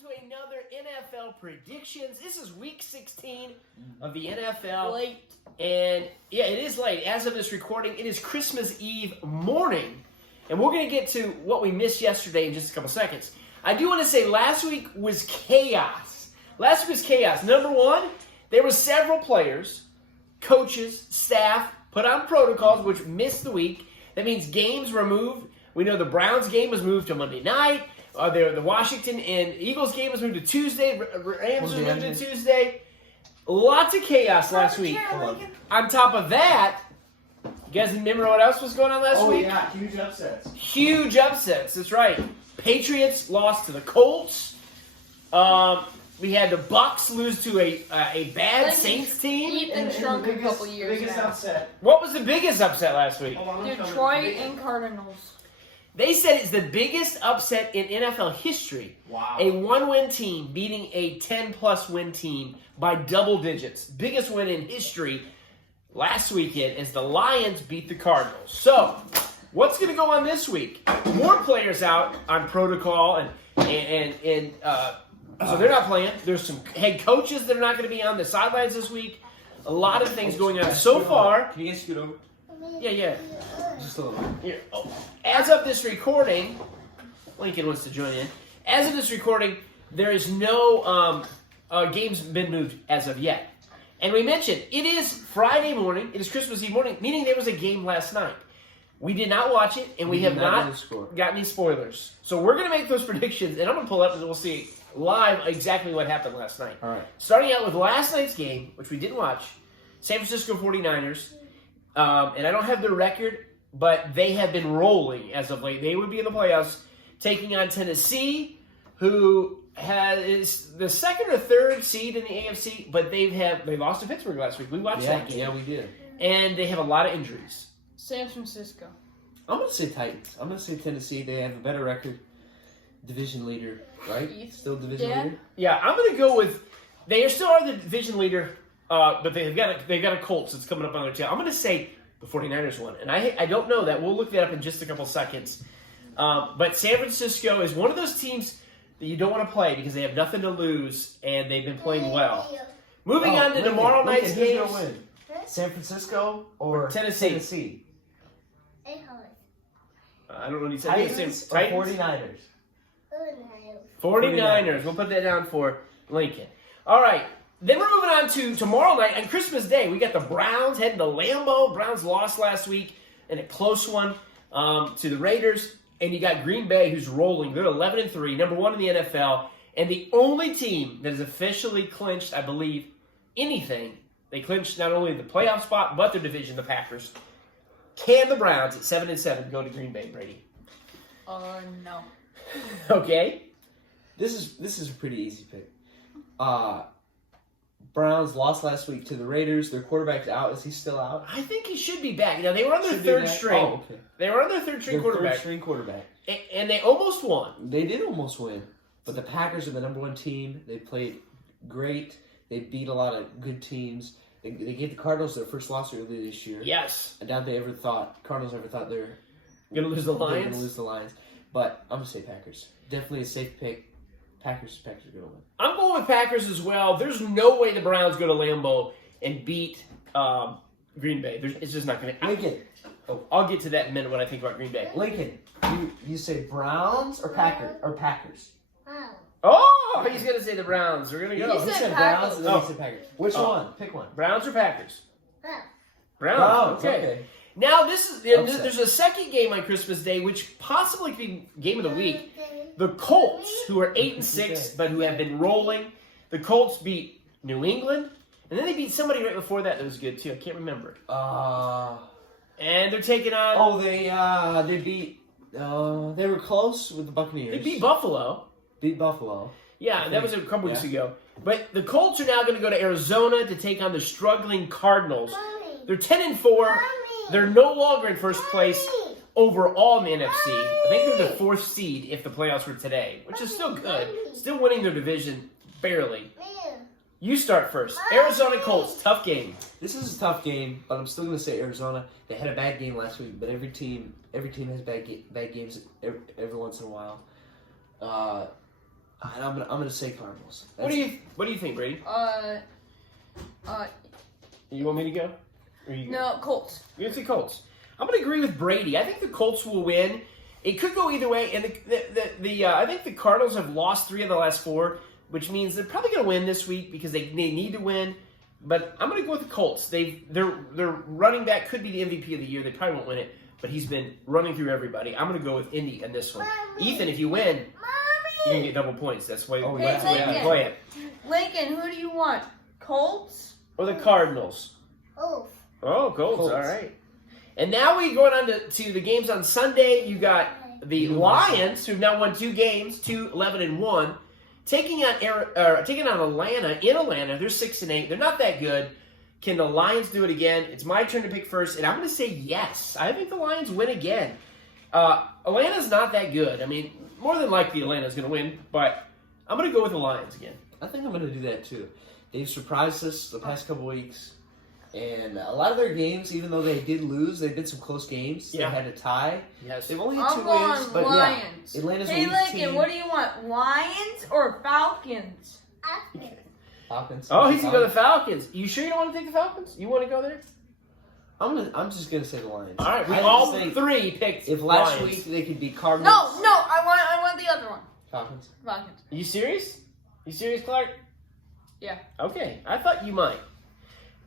to another NFL predictions. This is week 16 of the NFL. Late. And yeah, it is late. As of this recording, it is Christmas Eve morning. And we're going to get to what we missed yesterday in just a couple seconds. I do want to say last week was chaos. Last week was chaos. Number one, there were several players, coaches, staff, put on protocols which missed the week. That means games were moved. We know the Browns game was moved to Monday night. The Washington and Eagles game was moved to Tuesday. Rams was moved to Tuesday. Lots of chaos last week. On top of that, you guys remember what else was going on last week? Oh, yeah, huge upsets. Huge upsets, that's right. Patriots lost to the Colts. We had the Bucs lose to a bad Saints team. Ethan shrunk a couple years biggest now. upset. What was the biggest upset last week? Detroit and Cardinals. They said it's the biggest upset in NFL history. Wow. A one-win team beating a 10-plus win team by double digits. Biggest win in history last weekend as the Lions beat the Cardinals. So, what's going to go on this week? More players out on protocol, so they're not playing. There's some head coaches that are not going to be on the sidelines this week. A lot of things going on so far. Can you guys scoot over? Yeah. Just a little. Here. Oh. As of this recording, Lincoln wants to join in. As of this recording, there is no games been moved as of yet. And we mentioned, it is Friday morning, it is Christmas Eve morning, meaning there was a game last night. We did not watch it, and we have not got any spoilers. So we're going to make those predictions, and I'm going to pull up and we'll see live exactly what happened last night. All right. Starting out with last night's game, which we didn't watch, San Francisco 49ers. And I don't have their record, but they have been rolling as of late. They would be in the playoffs, taking on Tennessee, who is the second or third seed in the AFC, but they lost to Pittsburgh last week. We watched that game. Yeah, we did. And they have a lot of injuries. San Francisco. I'm going to say Titans. I'm going to say Tennessee. They have a better record. Division leader, right? Still division leader? Yeah, I'm going to go with, they still are the division leader, but they've got a Colts that's coming up on their tail. I'm going to say the 49ers won. And I don't know that. We'll look that up in just a couple seconds. But San Francisco is one of those teams that you don't want to play because they have nothing to lose, and they've been playing well. Moving on to tomorrow night's games. Who's going to win? San Francisco or Tennessee? I don't know what he said. Titans or 49ers? 49ers. We'll put that down for Lincoln. All right. Then we're moving on to tomorrow night on Christmas Day. We got the Browns heading to Lambeau. Browns lost last week in a close one to the Raiders. And you got Green Bay, who's rolling. They're 11-3, number one in the NFL. And the only team that has officially clinched, I believe, anything. They clinched not only the playoff spot, but their division, the Packers. Can the Browns at 7-7 go to Green Bay, Brady? No. Okay. This is a pretty easy pick. Browns lost last week to the Raiders. Their quarterback's out. Is he still out? I think he should be back. Now, they were on their third string. Oh, okay. They were on their third string quarterback. Third string quarterback. And they almost won. They did almost win. But the Packers are the number one team. They played great. They beat a lot of good teams. They gave the Cardinals their first loss earlier this year. Yes. I doubt Cardinals ever thought they were going to lose the Lions. Going to lose the Lions. But I'm going to say Packers. Definitely a safe pick. Packers are going to win. I'm going with Packers as well. There's no way the Browns go to Lambeau and beat Green Bay. It's just not going to. Lincoln. I'll get to that in a minute when I think about Green Bay. Lincoln, you say Browns or Packers? Oh, he's going to say the Browns. We're going to go. He He said said Packers. Browns and then he said Packers. Which one? Pick one. Browns or Packers? Browns. Browns. Okay. Now, there's a second game on Christmas Day, which possibly could be game of the week. The Colts, who are 8-6, but who have been rolling. The Colts beat New England, and then they beat somebody right before that was good, too. I can't remember. And they're taking on... they beat... they were close with the Buccaneers. They beat Buffalo. Yeah, that was a couple weeks ago. But the Colts are now going to go to Arizona to take on the struggling Cardinals. They're 10-4. They're no longer in first place overall in the NFC. I think they're the fourth seed if the playoffs were today, which is still good. Still winning their division, barely. You start first. Arizona Colts, tough game. This is a tough game, but I'm still going to say Arizona. They had a bad game last week, but every team has bad games every once in a while. And I'm gonna say Cardinals. What do you think, Brady? You want me to go? Or you go? No, Colts. You're gonna say Colts. I'm gonna agree with Brady. I think the Colts will win. It could go either way, and I think the Cardinals have lost 3 of the last 4, which means they're probably gonna win this week because they need to win. But I'm gonna go with the Colts. Their running back could be the MVP of the year. They probably won't win it, but he's been running through everybody. I'm gonna go with Indy in this one. Mommy. Ethan, if you win, you're gonna get double points. That's why. Oh, that's yeah. the way Lincoln. I play it. Lincoln, who do you want? Colts? Or the Cardinals. Oh. Oh, Colts. Colts. All right. And now we going on to the games on Sunday. You got the Lions, who've now won 2 games, 11-1, taking on Atlanta in Atlanta. They're 6-8. They're not that good. Can the Lions do it again? It's my turn to pick first, and I'm going to say yes. I think the Lions win again. Atlanta's not that good. I mean, more than likely Atlanta's going to win, but I'm going to go with the Lions again. I think I'm going to do that too. They've surprised us the past couple weeks. And a lot of their games, even though they did lose, they've been some close games. Yeah. They had a tie. Yes. They've only had 2 I'm going wins, but Lions. yeah, Atlanta's a Hey, weak Lincoln, team. what do you want? Lions or Falcons? Falcons. Oh, he's going to go the Falcons. You sure you don't want to take the Falcons? You want to go there? I'm just gonna say the Lions. All right, we I all just think 3 picked If last Lions. week they could be No, Cardinals. I want the other one. Falcons. Falcons. You serious? You serious, Clark? Yeah. Okay, I thought you might.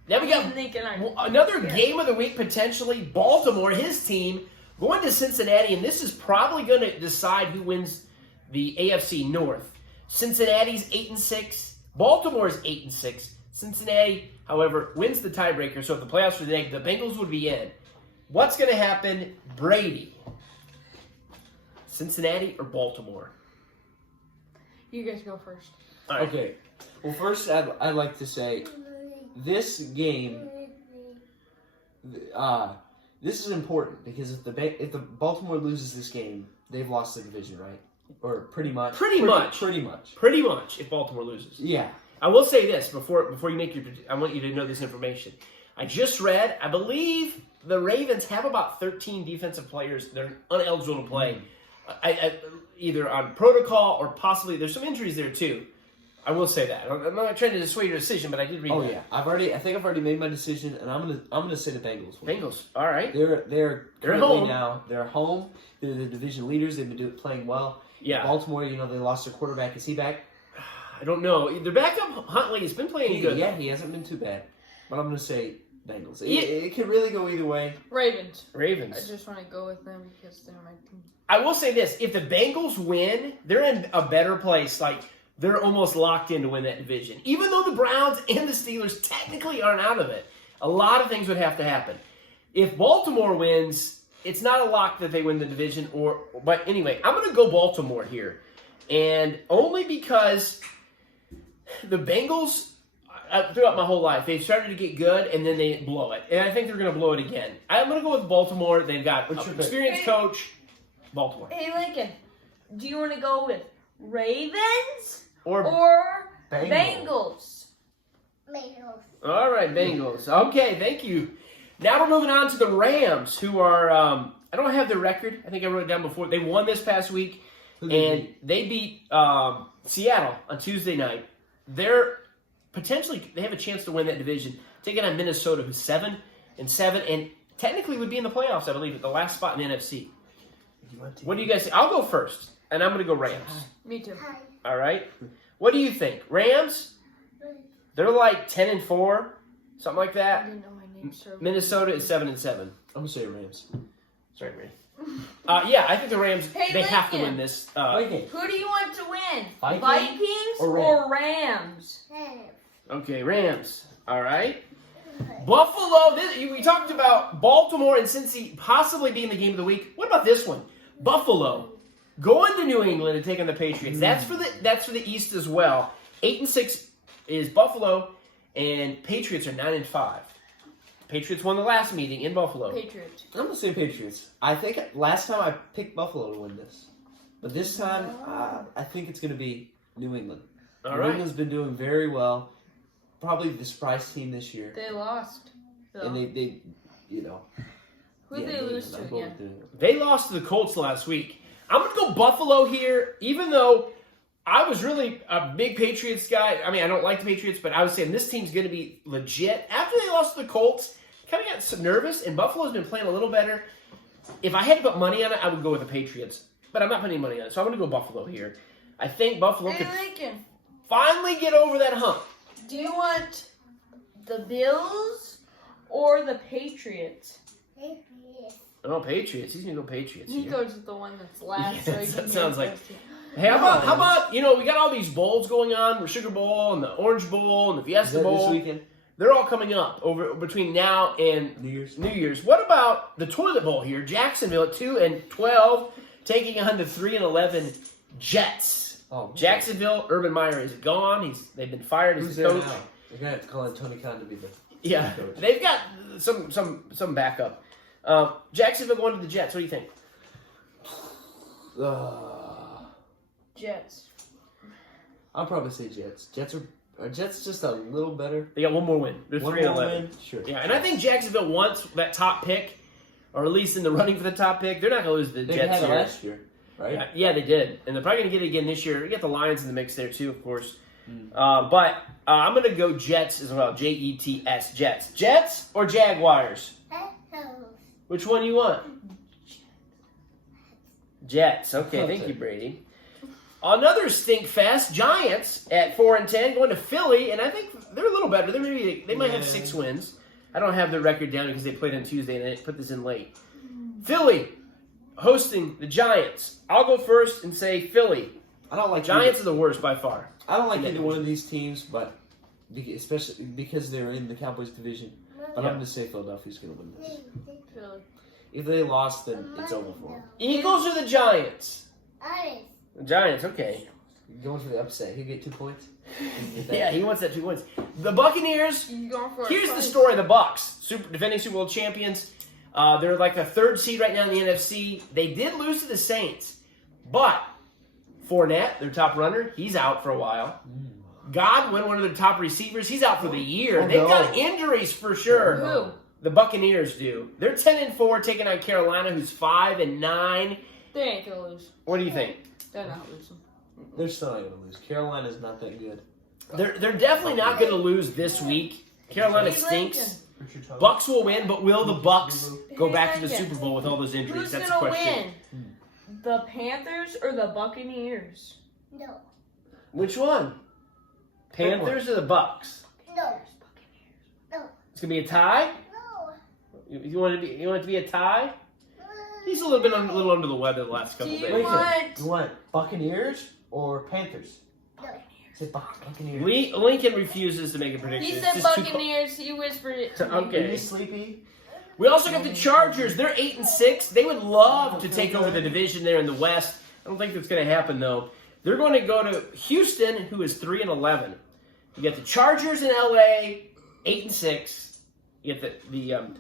Then we got Lincoln, another game of the week, potentially. Baltimore, his team, going to Cincinnati, and this is probably going to decide who wins the AFC North. Cincinnati's 8-6. Baltimore's 8-6. Cincinnati, however, wins the tiebreaker, so if the playoffs were today, the Bengals would be in. What's going to happen? Brady. Cincinnati or Baltimore? You guys go first. All right. Okay. Well, first I'd like to say this game. This is important because if the Baltimore loses this game, they've lost the division, right? Or pretty much. Pretty much. If Baltimore loses. Yeah. I will say this before you make your. I want you to know this information. I just read. I believe the Ravens have about 13 defensive players that are ineligible to play, either on protocol or possibly there's some injuries there too. I will say that. I'm not trying to dissuade your decision, but I did read. Oh that. yeah. I think I've already made my decision, and I'm gonna say the Bengals. Bengals. All right. They're currently home. now. They're home. They're the division leaders. They've been playing well. Yeah. Baltimore, they lost their quarterback. Is he back? I don't know. Their backup Huntley has been playing good. Yeah, he hasn't been too bad. But I'm gonna say Bengals. It could really go either way. Ravens. Ravens. I just want to go with them because they're my team. I will say this: if the Bengals win, they're in a better place. Like they're almost locked in to win that division. Even though the Browns and the Steelers technically aren't out of it, a lot of things would have to happen. If Baltimore wins, it's not a lock that they win the division. But anyway, I'm going to go Baltimore here, and only because the Bengals, throughout my whole life, they've started to get good, and then they blow it. And I think they're going to blow it again. I'm going to go with Baltimore. They've got an experienced coach. Baltimore. Hey, Lincoln, do you want to go with Ravens Or Bengals? Bengals. All right, Bengals. Okay, thank you. Now we're moving on to the Rams, who are, I don't have their record. I think I wrote it down before. They won this past week, and they beat Seattle on Tuesday night. They have a chance to win that division, taking on Minnesota, who's 7-7, and technically would be in the playoffs, I believe, at the last spot in the NFC. What do you guys think? I'll go first, and I'm going to go Rams. Me too. All right? What do you think? Rams? They're like 10-4, something like I that. didn't know my name, sir. Minnesota is 7-7. I'm gonna say Rams. Sorry, Ray. Yeah, I think the Rams, Hey, they have to Lincoln. win this. Vikings. Who do you want to win? Vikings or or Rams? Okay, Rams. All right. Buffalo, we talked about Baltimore and Cincy possibly being the game of the week. What about this one? Buffalo going to New England and taking the Patriots. That's for the East as well. 8-6 is Buffalo, and Patriots are 9-5. Patriots won the last meeting in Buffalo. Patriots. I'm gonna say Patriots. I think last time I picked Buffalo to win this, but this time I think it's gonna be New England. All New right. England's been doing very well. Probably the surprise team this year, They lost. So. and they Who did they lose to again? They lost to the Colts last week. I'm going to go Buffalo here, even though I was really a big Patriots guy. I mean, I don't like the Patriots, but I was saying this team's going to be legit. After they lost to the Colts, kind of got some nervous, and Buffalo's been playing a little better. If I had to put money on it, I would go with the Patriots. But I'm not putting money on it, so I'm going to go Buffalo here. I think Buffalo could finally get over that hump. Do you want the Bills or the Patriots? Oh, Patriots. He's going to go Patriots here. Nico's the one that's last. Yeah, so that sounds like... Hey, how about, we got all these bowls going on, the Sugar Bowl and the Orange Bowl and the Fiesta Bowl. This weekend? They're all coming up between now and New Year's. New Year's. What about the Toilet Bowl here? Jacksonville at 2-12, taking on the 3-11 Jets. Oh, Jacksonville, Urban Meyer is gone. They've been fired as the coach. Now? They're gonna have to call in Tony Khan to be the coach. They've got some backup. Jacksonville going to the Jets. What do you think? Jets. I'll probably say Jets. Are Jets just a little better? They got one more win. They're 3-11. Sure. Yeah, and I think Jacksonville wants that top pick, or at least in the running for the top pick. They're not going to lose to the They Jets had it here. last year, right? Yeah, they did. And they're probably going to get it again this year. You get the Lions in the mix there, too, of course. But I'm going to go Jets as well. Jets. Jets. Jets or Jaguars? Which one do you want? Jets. Okay, thank you, Brady. Another stink fest. Giants at 4-10 going to Philly, and I think they're a little better. They might have 6 wins. I don't have their record down because they played on Tuesday and I put this in late. Philly hosting the Giants. I'll go first and say Philly. I don't like Giants are the worst by far. I don't like either one of these teams, but especially because they're in the Cowboys division. But I'm going to say Philadelphia's going to win this. Philly. If they lost, then it's over for them. Eagles or the Giants? The Giants, okay. You're going for the upset. He'll get 2 points. Yeah, he wants that 2 points. The Buccaneers. You going for Here's the story of the Bucs, defending Super Bowl champions. They're like the 3rd seed right now in the NFC. They did lose to the Saints, but Fournette, their top runner, he's out for a while. Godwin, one of their top receivers, he's out for the year. They've got injuries for sure. Who? The Buccaneers do. They're 10-4, taking on Carolina, who's 5-9. They ain't gonna lose. What do you think? They're not losing. They're still not going to lose. Carolina's not that good. They're definitely not going to lose this week. Carolina stinks. Bucks will win, but will the Bucks go back to the Super Bowl with all those injuries? Who's That's the gonna question. win? The Panthers or the Buccaneers? No. Which one? Panthers or the Bucks? No. It's gonna be a tie. No. You want it to be a tie? He's a little under the weather the last couple Do you days. want- You want Buccaneers or Panthers? No. Say Buccaneers. Lincoln refuses to make a prediction. He It's said just too Buccaneers. He whispered it to me. Okay. Are you sleepy? We also got the Chargers. They're 8-6. They would love to take over the division there in the West. I don't think that's going to happen though. They're going to go to Houston, who is 3-11. You got the Chargers in LA, 8-6. You get the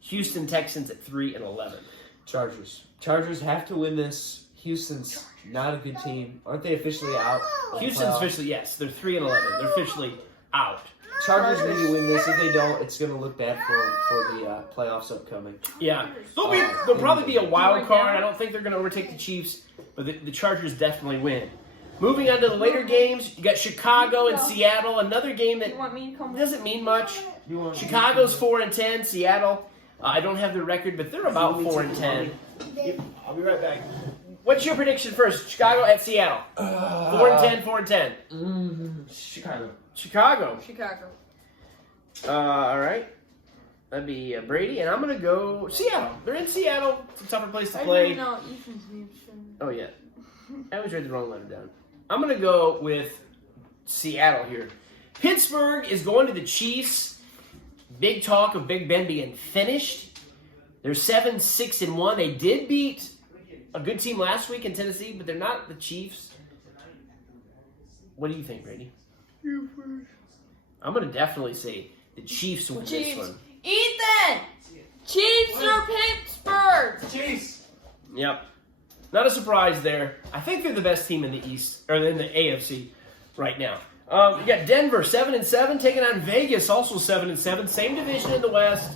Houston Texans at 3-11. Chargers have to win this. Houston's not a good team. Aren't they officially out? of the Houston's playoffs? officially, yes, they're 3-11. They're officially out. Chargers need to win this. If they don't, it's going to look bad for the playoffs upcoming. Yeah, they'll probably be a wild card. I don't think they're going to overtake the Chiefs, but the Chargers definitely win. Moving on to the later games, you got Chicago and Seattle. Another game that You want me to come? doesn't mean much. Chicago's 4-10. Seattle, I don't have the record, but they're about 4-10. I'll be right back. What's your prediction first? Chicago at Seattle. 4-10, 4-10. Chicago. All right. That'd be Brady, and I'm going to go Seattle. They're in Seattle. It's a tougher place to I play. didn't know Ethan's name. Oh, yeah. I always read the wrong letter down. I'm going to go with Seattle here. Pittsburgh is going to the Chiefs. Big talk of Big Ben being finished. They're 7-6-1. They did beat a good team last week in Tennessee, but they're not the Chiefs. What do you think, Brady? I'm going to definitely say the Chiefs win this one. Ethan! Chiefs or Pittsburgh? Chiefs. Yep. Not a surprise there. I think they're the best team in the East, or in the AFC right now. You got Denver, 7-7, taking on Vegas, also 7-7. Same division in the West.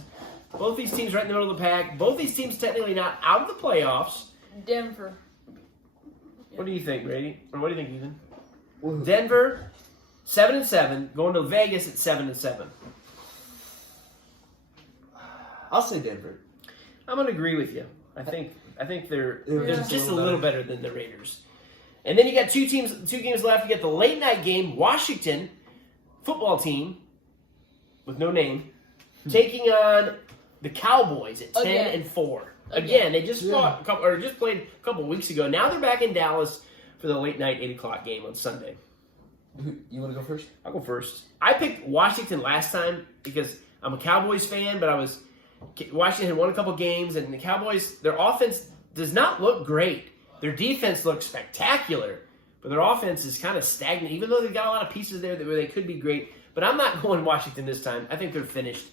Both these teams right in the middle of the pack. Both these teams technically not out of the playoffs. Denver. What do you think, Brady? Or what do you think, Ethan? Denver, 7-7, going to Vegas at 7-7. I'll say Denver. I'm going to agree with you. I think they're Yeah. just a little better than the Raiders. And then you got two games left. You got the late night game, Washington football team with no name, taking on the Cowboys at 10-4. Again, they just just played a couple weeks ago. Now they're back in Dallas for the late night 8:00 game on Sunday. You want to go first? I'll go first. I picked Washington last time because I'm a Cowboys fan, but Washington had won a couple games, and the Cowboys, their offense does not look great. Their defense looks spectacular, but their offense is kind of stagnant, even though they've got a lot of pieces there where they could be great. But I'm not going Washington this time. I think they're finished.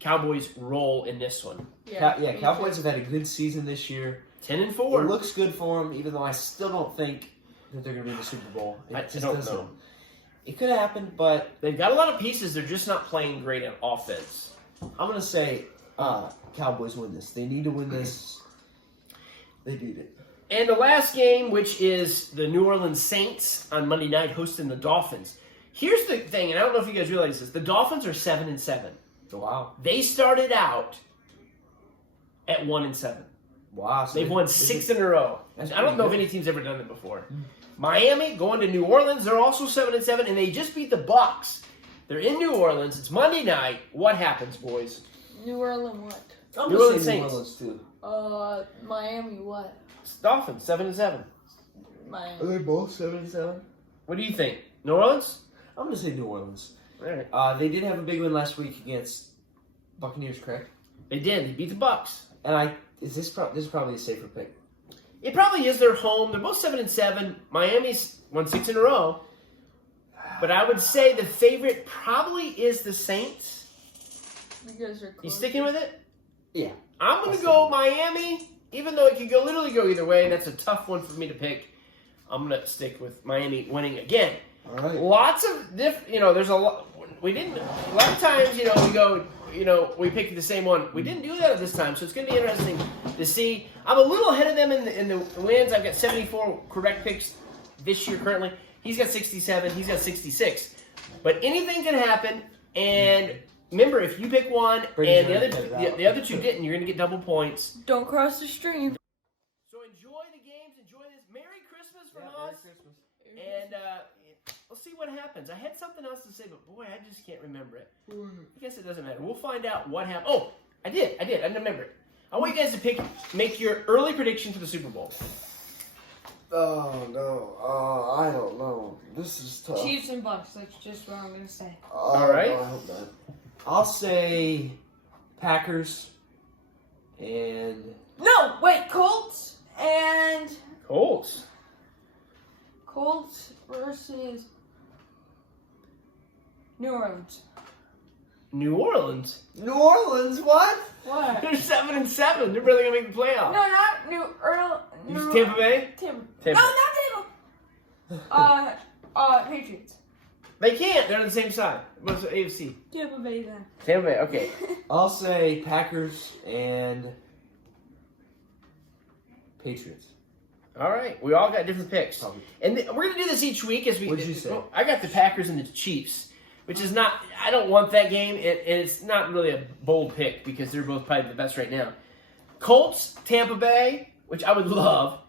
Cowboys roll in this one. Cowboys have had a good season this year. 10-4. It looks good for them, even though I still don't think that they're going to win the Super Bowl. I don't know. It could happen, but They've got a lot of pieces. They're just not playing great on offense. I'm going to say Cowboys win this. They need to win this. They beat it. And the last game, which is the New Orleans Saints on Monday night hosting the Dolphins. Here's the thing, and I don't know if you guys realize this. The Dolphins are 7-7. Wow. They started out at 1-7. Wow. So They've won 6 in a row. I don't know if any team's ever done it before. Mm. Miami going to New Orleans. They're also 7-7, and they just beat the Bucs. They're in New Orleans. It's Monday night. What happens, boys? New Orleans what? I'm New going Orleans to say New Saints. Orleans, too. Miami what? Dolphins 7-7. Miami. they both 7-7? What do you think? New Orleans? I'm going to say New Orleans. All right. They did have a big win last week against Buccaneers, correct? They did. They beat the Bucs. And this is probably a safer pick. It probably is their home. They're both 7-7. Miami's won 6 in a row. But I would say the favorite probably is the Saints. Because they're close. You sticking with it? Yeah. I'm going to go Miami, even though it could literally go either way, and that's a tough one for me to pick. I'm going to stick with Miami winning again. All right. Lots of there's a lot. A lot of times, we go, we pick the same one. We didn't do that this time, so it's going to be interesting to see. I'm a little ahead of them in the wins. I've got 74 correct picks this year currently. He's got 67. He's got 66. But anything can happen. And remember, if you pick one and the other two didn't, you're going to get double points. Don't cross the stream. So enjoy the games. Enjoy this. Merry Christmas from us. Merry Christmas. And we'll see what happens. I had something else to say, but boy, I just can't remember it. I guess it doesn't matter. We'll find out what happened. Oh, I did. I remember it. I want you guys to make your early prediction for the Super Bowl. Oh, no. I don't know. This is tough. Chiefs and Bucks. That's just what I'm gonna say. All right. No, I hope not. I'll say Packers and... No, wait. Colts and Colts versus New Orleans. New Orleans? New Orleans, what? What? They're 7-7. They're really gonna make the playoffs. No, not New Tampa Bay? Tampa. Tampa. No, not Tampa. Patriots. They can't. They're on the same side. What's the AFC? Tampa Bay then. Tampa Bay. Okay. I'll say Packers and Patriots. All right. We all got different picks, Probably. and we're gonna do this each week as we. What'd you say? I got the Packers and the Chiefs, which is not. I don't want that game, and it's not really a bold pick because they're both probably the best right now. Colts, Tampa Bay, which I would love.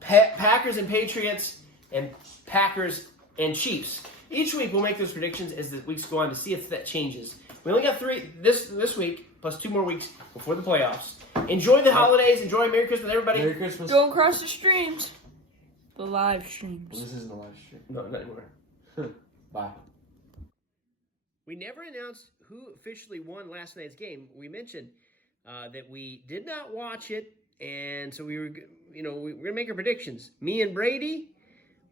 Packers and Patriots, and Packers and Chiefs. Each week we'll make those predictions as the weeks go on to see if that changes. We only got 3 this week, plus 2 more weeks before the playoffs. Enjoy the holidays. Enjoy Merry Christmas, everybody. Merry Christmas. Don't cross the streams. The live streams. This isn't a live stream. No, not anymore. Bye. We never announced who officially won last night's game. We mentioned that we did not watch it, and so we were going to make our predictions. Me and Brady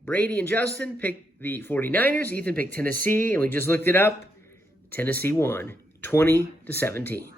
and Justin picked the 49ers. Ethan picked Tennessee, and we just looked it up. Tennessee won 20-17.